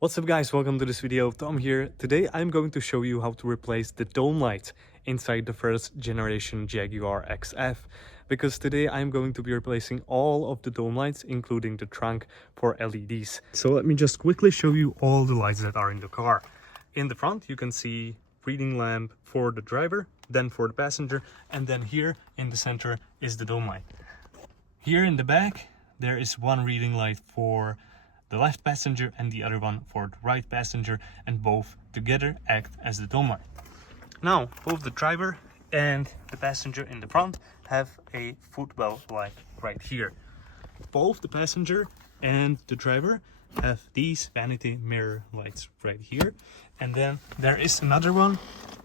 What's up guys, welcome to this video. Tom here. Today I'm going to show you how to replace the dome light inside the first generation Jaguar XF, because today I'm going to be replacing all of the dome lights including the trunk for LEDs. So let me just quickly show you all the lights that are in the car. In the front you can see reading lamp for the driver, then for the passenger, and then here in the center is the dome light. Here in the back there is one reading light for the left passenger and the other one for the right passenger, and both together act as the dome light. Now both the driver and the passenger in the front have a footwell light right here. Both the passenger and the driver have these vanity mirror lights right here, and then there is another one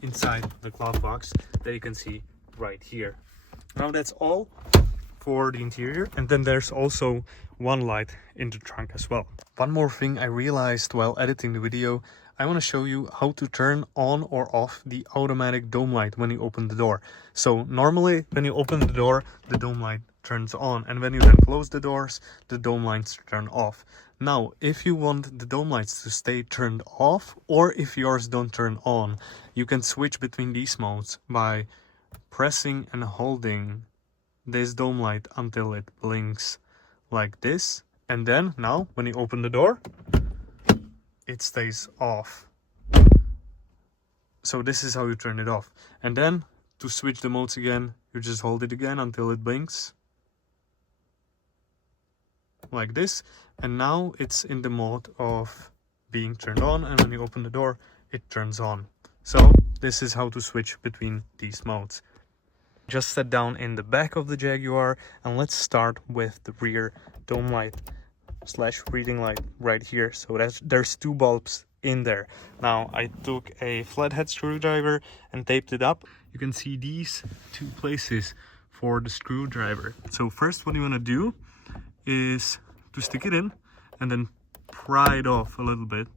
inside the glove box that you can see right here. Now that's all for the interior, and then there's also one light in the trunk as well. One more thing I realized while editing the video, I want to show you how to turn on or off the automatic dome light when you open the door. So normally when you open the door, the dome light turns on, and when you then close the doors, the dome lights turn off. Now if you want the dome lights to stay turned off, or if yours don't turn on, you can switch between these modes by pressing and holding this dome light until it blinks like this, and then now when you open the door it stays off. So this is how you turn it off, and then to switch the modes again you just hold it again until it blinks like this, and now it's in the mode of being turned on, and when you open the door it turns on. So this is how to switch between these modes. Just sat down in the back of the Jaguar, and let's start with the rear dome light slash reading light right here. So there's two bulbs in there. Now I took a flathead screwdriver and taped it up. You can see these two places for the screwdriver. So first what you want to do is to stick it in and then pry it off a little bit.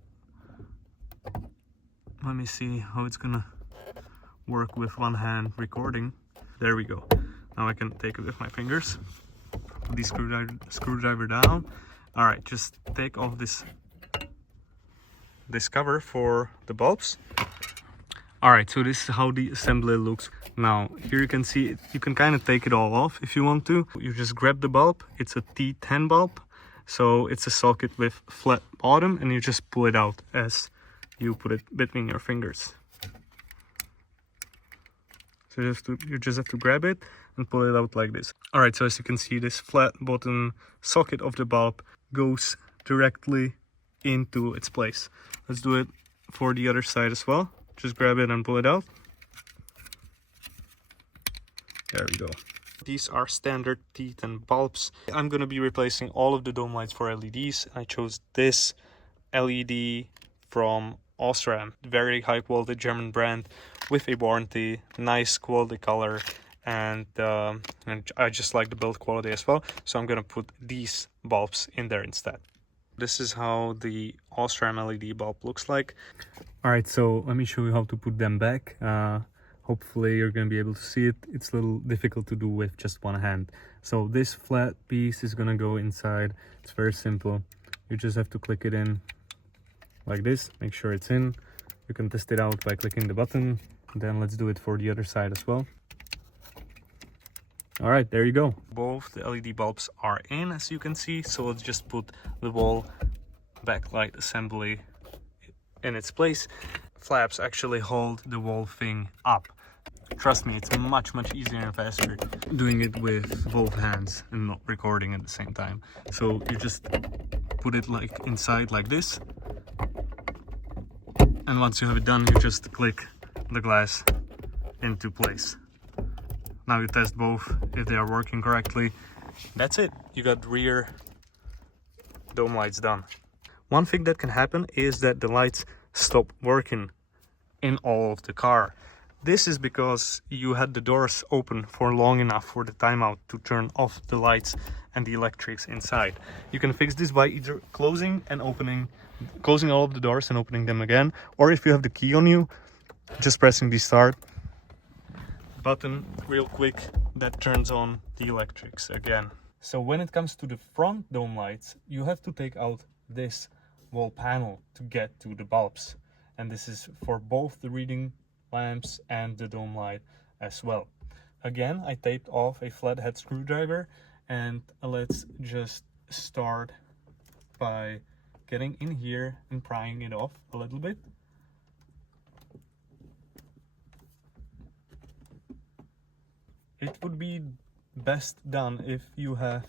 Let me see how it's gonna work with one hand recording. There we go. Now I can take it with my fingers. Put the screwdriver down. All right, just take off this cover for the bulbs. All right, so this is how the assembly looks. Now here you can see it. You can kind of take it all off if you want to. You just grab the bulb. It's a T10 bulb, so it's a socket with flat bottom, and you just pull it out as you put it between your fingers. So you just have to grab it and pull it out like this. All right, so as you can see, this flat bottom socket of the bulb goes directly into its place. Let's do it for the other side as well. Just grab it and pull it out. There we go. These are standard T10 bulbs. I'm going to be replacing all of the dome lights for LEDs. I chose this LED from Osram, very high quality German brand with a warranty, nice quality color, and I just like the build quality as well, so I'm gonna put these bulbs in there instead. This is how the Osram LED bulb looks like. All right, so let me show you how to put them back. Hopefully you're gonna be able to see it. It's a little difficult to do with just one hand. So this flat piece is gonna go inside. It's very simple. You just have to click it in like this, make sure it's in. You can test it out by clicking the button. Then let's do it for the other side as well. All right, there you go. Both the LED bulbs are in, as you can see. So let's just put the wall backlight assembly in its place. Flaps actually hold the whole thing up. Trust me, it's much easier and faster doing it with both hands and not recording at the same time. So you just put it like inside like this, and once you have it done, you just click the glass into place. Now you test both if they are working correctly. That's it. You got rear dome lights done. One thing that can happen is that the lights stop working in all of the car. This is because you had the doors open for long enough for the timeout to turn off the lights and the electrics inside. You can fix this by either closing all of the doors and opening them again, or if you have the key on you, just pressing the start button real quick, that turns on the electrics again. So when it comes to the front dome lights, you have to take out this wall panel to get to the bulbs, and this is for both the reading lamps and the dome light as well. Again, I taped off a flathead screwdriver, and let's just start by getting in here and prying it off a little bit. It would be best done if you have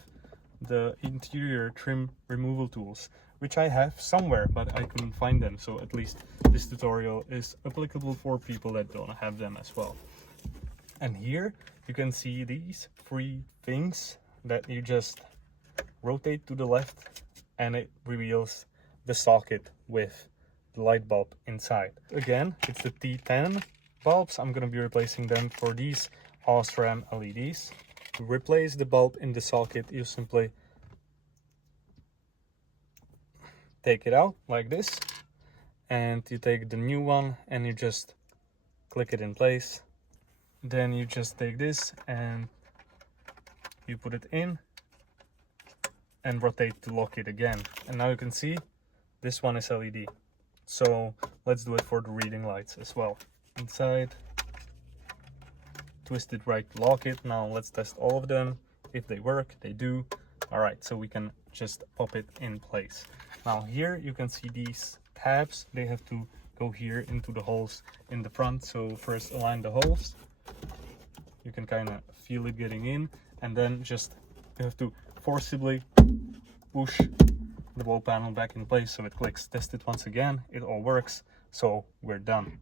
the interior trim removal tools, which I have somewhere, but I couldn't find them, so at least this tutorial is applicable for people that don't have them as well. And here you can see these three things that you just rotate to the left, and it reveals the socket with the light bulb inside. Again, it's the T10 bulbs. I'm going to be replacing them for these Osram LEDs. To replace the bulb in the socket, you simply take it out like this, and you take the new one and you just click it in place. Then you just take this and you put it in and rotate to lock it again. And now you can see this one is LED. So let's do it for the reading lights as well. Inside, twist it right to lock it. Now let's test all of them. If they work, they do. All right, so we can just pop it in place. Now here you can see these tabs. They have to go here into the holes in the front. So first align the holes. You can kind of feel it getting in, and then just you have to forcibly push the wall panel back in place so it clicks. Test it once again. It all works. So we're done.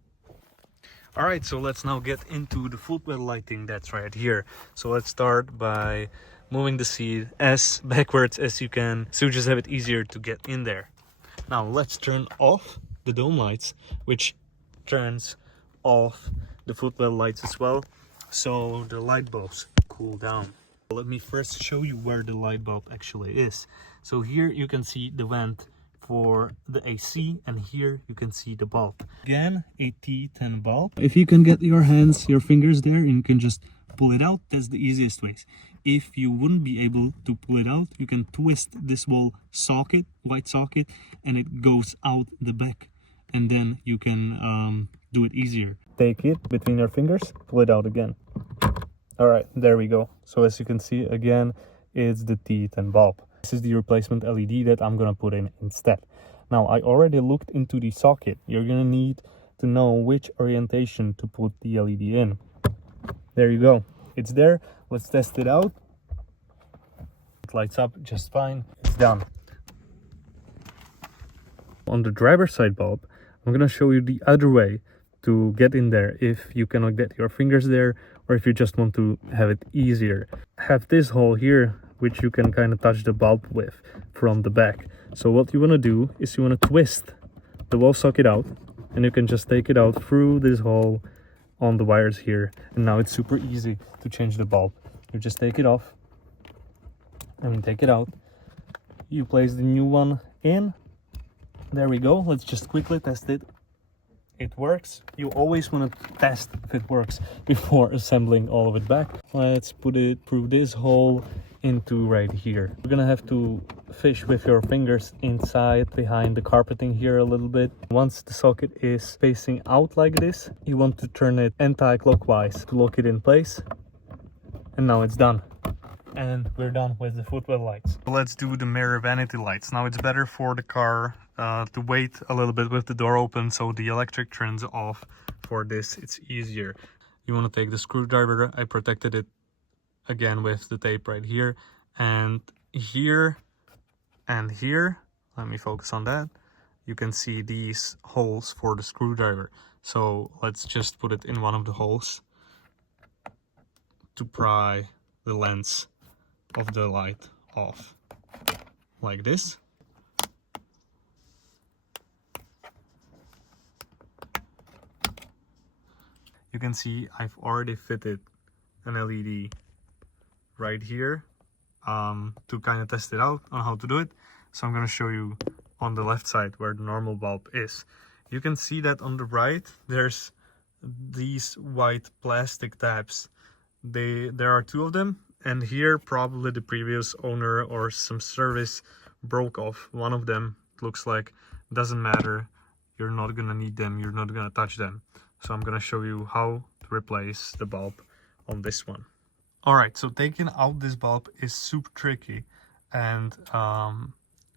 Alright, so let's now get into the footwell lighting that's right here. So let's start by moving the seat as backwards as you can, so you just have it easier to get in there. Now let's turn off the dome lights, which turns off the footwell lights as well, so the light bulbs cool down. Let me first show you where the light bulb actually is. So here you can see the vent for the AC, and here you can see the bulb. Again, a T10 bulb. If you can get your fingers there, and you can just pull it out, that's the easiest way. If you wouldn't be able to pull it out, you can twist this wall socket, white socket, and it goes out the back, and then you can do it easier. Take it between your fingers, pull it out again. All right, there we go. So as you can see, again, it's the T10 bulb. This is the replacement LED that I'm gonna put in instead. Now, I already looked into the socket. You're gonna need to know which orientation to put the LED in. There you go. It's there. Let's test it out. It lights up just fine. It's done. On the driver's side bulb, I'm gonna show you the other way to get in there if you cannot get your fingers there, or if you just want to have it easier. Have this hole here, which you can kind of touch the bulb with from the back. So what you want to do is you want to twist the wall socket out, and you can just take it out through this hole on the wires here. And now it's super easy to change the bulb. You just take it off, take it out, you place the new one in. There we go. Let's just quickly test it. It works. You always want to test if it works before assembling all of it back. Let's put it through this hole into right here. You're gonna have to fish with your fingers inside behind the carpeting here a little bit. Once the socket is facing out like this, you want to turn it anti-clockwise to lock it in place. And now it's done. And we're done with the footwell lights. Let's do the mirror vanity lights. Now it's better for the car to wait a little bit with the door open, so the electric turns off. For this, it's easier. You want to take the screwdriver. I protected it again with the tape right here, and here and here. Let me focus on that. You can see these holes for the screwdriver. So let's just put it in one of the holes to pry the lens of the light off, like this. You can see I've already fitted an LED right here to kind of test it out on how to do it. So I'm going to show you on the left side where the normal bulb is. You can see that on the right there's these white plastic tabs. There are two of them, and here probably the previous owner or some service broke off one of them. It looks like doesn't matter, you're not gonna need them, you're not gonna touch them. So I'm gonna show you how to replace the bulb on this one. Alright, so taking out this bulb is super tricky and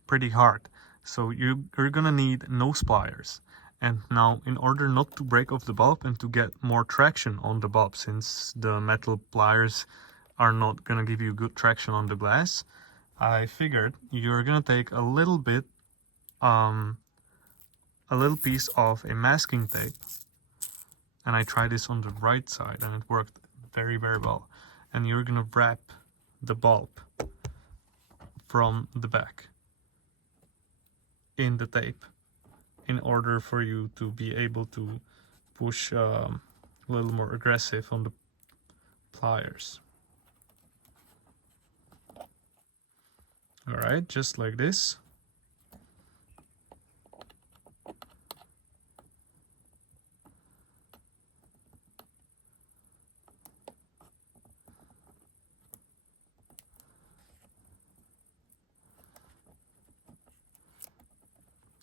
pretty hard. So you're gonna need nose pliers. And now, in order not to break off the bulb and to get more traction on the bulb, since the metal pliers are not gonna give you good traction on the glass, I figured you're gonna take a little bit, a little piece of a masking tape, and I tried this on the right side and it worked very, very well. And you're gonna wrap the bulb from the back in the tape, in order for you to be able to push a little more aggressive on the pliers. Alright, just like this.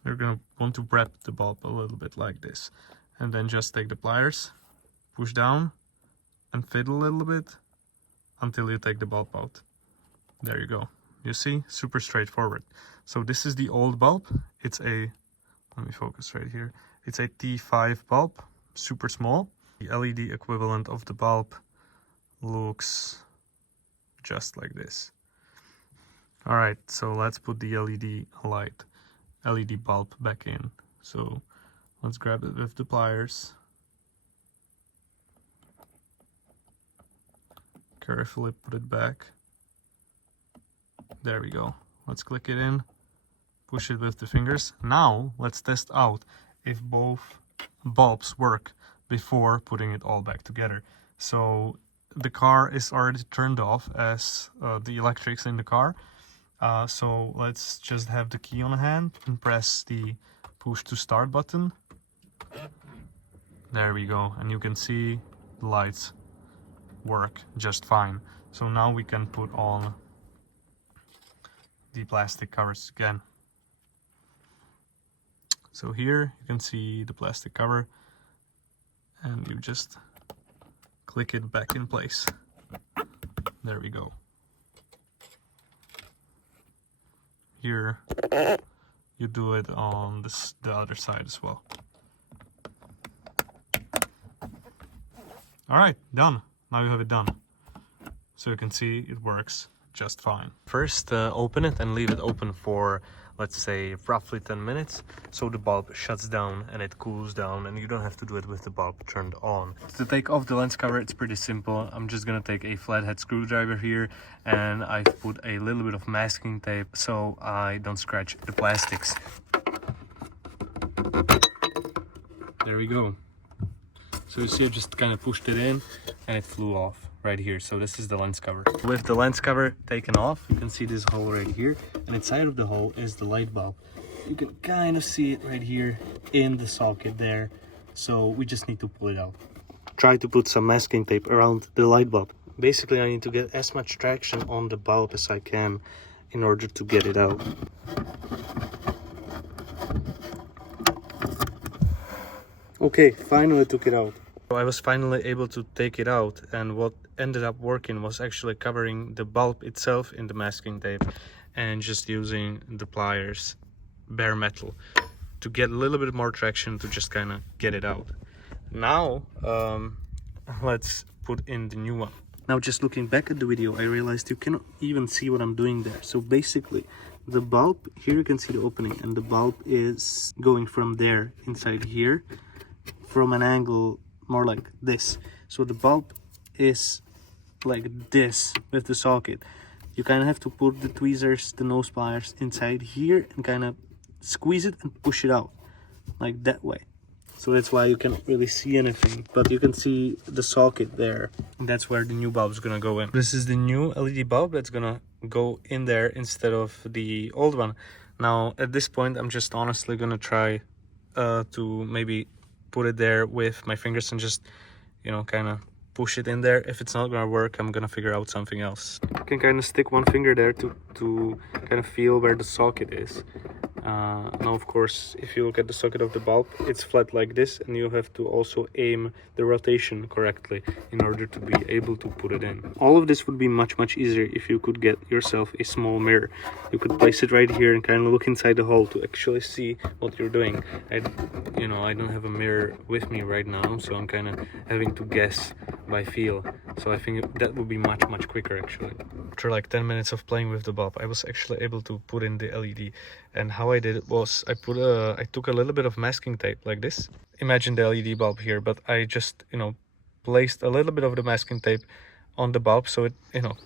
You're gonna want to wrap the bulb a little bit like this, and then just take the pliers, push down and fiddle a little bit until you take the bulb out. There you go. You see, super straightforward. So this is the old bulb. It's a, let me focus right here. It's a T5 bulb, super small. The LED equivalent of the bulb looks just like this. All right, so let's put the LED bulb back in. So let's grab it with the pliers. Carefully put it back. There we go. Let's click it in, push it with the fingers. Now let's test out if both bulbs work before putting it all back together. So the car is already turned off, as the electrics in the car. So let's just have the key on hand and press the push to start button. There we go, and you can see the lights work just fine. So now we can put on the plastic covers again. So here you can see the plastic cover, and you just click it back in place. There we go. Here you do it on the other side as well. All right, done. Now you have it done. So you can see it works just fine. First, open it and leave it open for, let's say, roughly 10 minutes, so the bulb shuts down and it cools down, and you don't have to do it with the bulb turned on. To take off the lens cover, it's pretty simple. I'm just gonna take a flathead screwdriver here, and I've put a little bit of masking tape so I don't scratch the plastics. There we go. So you see I just kind of pushed it in and it flew off right here. So this is the lens cover. With the lens cover taken off, you can see this hole right here, and inside of the hole is the light bulb. You can kind of see it right here in the socket there. So we just need to pull it out. Try to put some masking tape around the light bulb. Basically, I need to get as much traction on the bulb as I can in order to get it out. Okay, finally took it out. So I was finally able to take it out, and what ended up working was actually covering the bulb itself in the masking tape and just using the pliers, bare metal, to get a little bit more traction to just kind of get it out. Now let's put in the new one. Now, just looking back at the video, I realized you cannot even see what I'm doing there. So basically, the bulb, here you can see the opening, and the bulb is going from there inside here from an angle more like this. So the bulb is like this with the socket. You kind of have to put the tweezers, the nose pliers inside here and kind of squeeze it and push it out like that way. So that's why you can't really see anything, but you can see the socket there, and that's where the new bulb is gonna go in. This is the new LED bulb that's gonna go in there instead of the old one. Now at this point, I'm just honestly gonna try to maybe put it there with my fingers and just, you know, kind of push it in there. If it's not gonna work, I'm gonna figure out something else. You can kind of stick one finger there to kind of feel where the socket is, Now of course, if you look at the socket of the bulb, it's flat like this, and you have to also aim the rotation correctly in order to be able to put it in. All of this would be much easier if you could get yourself a small mirror. You could place it right here and kind of look inside the hole to actually see what you're doing. I don't have a mirror with me right now, so I'm kind of having to guess by feel. So I think that would be much quicker actually. After like 10 minutes of playing with the bulb, I was actually able to put in the LED. And how I did it was I took a little bit of masking tape like this. Imagine the LED bulb here, but I just placed a little bit of the masking tape on the bulb so it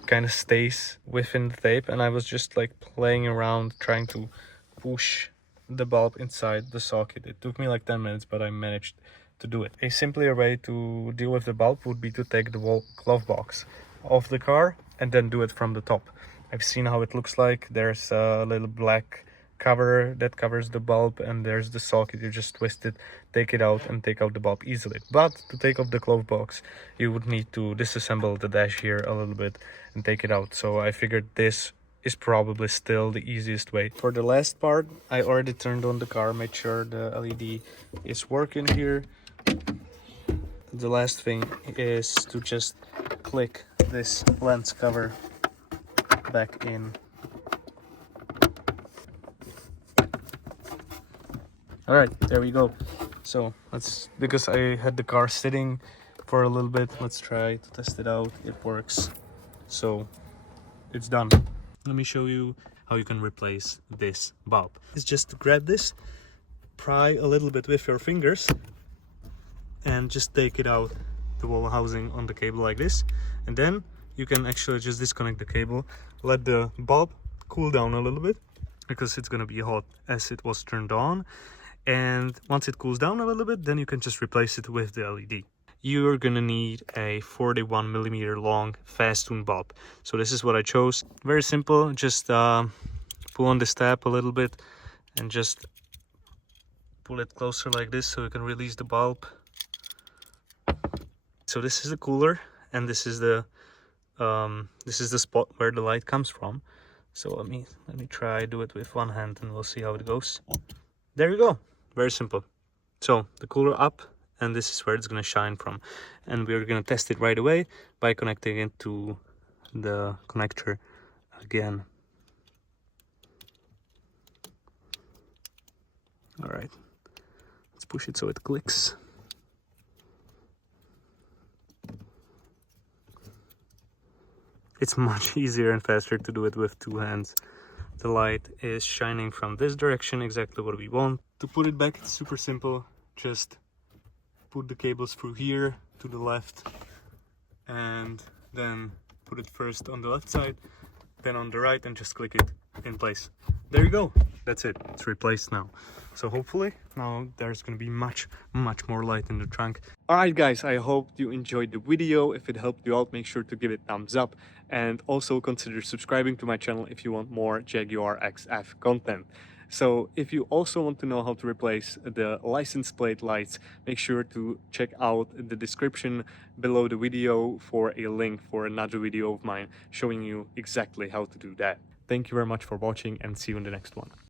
kind of stays within the tape, and I was just like playing around trying to push the bulb inside the socket. It took me like 10 minutes, but I managed to do it. A simpler way to deal with the bulb would be to take the glove box off the car and then do it from the top. I've seen how it looks like. There's a little black cover that covers the bulb, and there's the socket. You just twist it, take it out, and take out the bulb easily. But to take off the glove box, you would need to disassemble the dash here a little bit and take it out. So I figured this is probably still the easiest way. For the last part, I already turned on the car, made sure the LED is working here. The last thing is to just click this lens cover back in. All right, there we go. So because I had the car sitting for a little bit, let's try to test it out. It works, so it's done. Let me show you how you can replace this bulb. It's just to grab this, pry a little bit with your fingers, and just take it out the wall housing on the cable like this, and then you can actually just disconnect the cable, let the bulb cool down a little bit because it's gonna be hot as it was turned on, and once it cools down a little bit, then you can just replace it with the LED. You're gonna need a 41mm long Festoon bulb. So this is what I chose. Very simple, just pull on this tab a little bit and just pull it closer like this so you can release the bulb. So this is the cooler, and this is the spot where the light comes from. So let me try do it with one hand, and we'll see how it goes. There you go. Very simple. So the cooler up, and this is where it's going to shine from, and we're going to test it right away by connecting it to the connector again. All right, let's push it so it clicks. It's much easier and faster to do it with two hands. The light is shining from this direction, exactly what we want. To put it back, it's super simple. Just put the cables through here to the left, and then put it first on the left side, then on the right, and just click it in place. There you go. That's it. It's replaced now. So hopefully now there's going to be much more light in the trunk. Alright guys, I hope you enjoyed the video. If it helped you out, make sure to give it a thumbs up, and also consider subscribing to my channel if you want more Jaguar XF content. So if you also want to know how to replace the license plate lights, make sure to check out the description below the video for a link for another video of mine showing you exactly how to do that. Thank you very much for watching, and see you in the next one.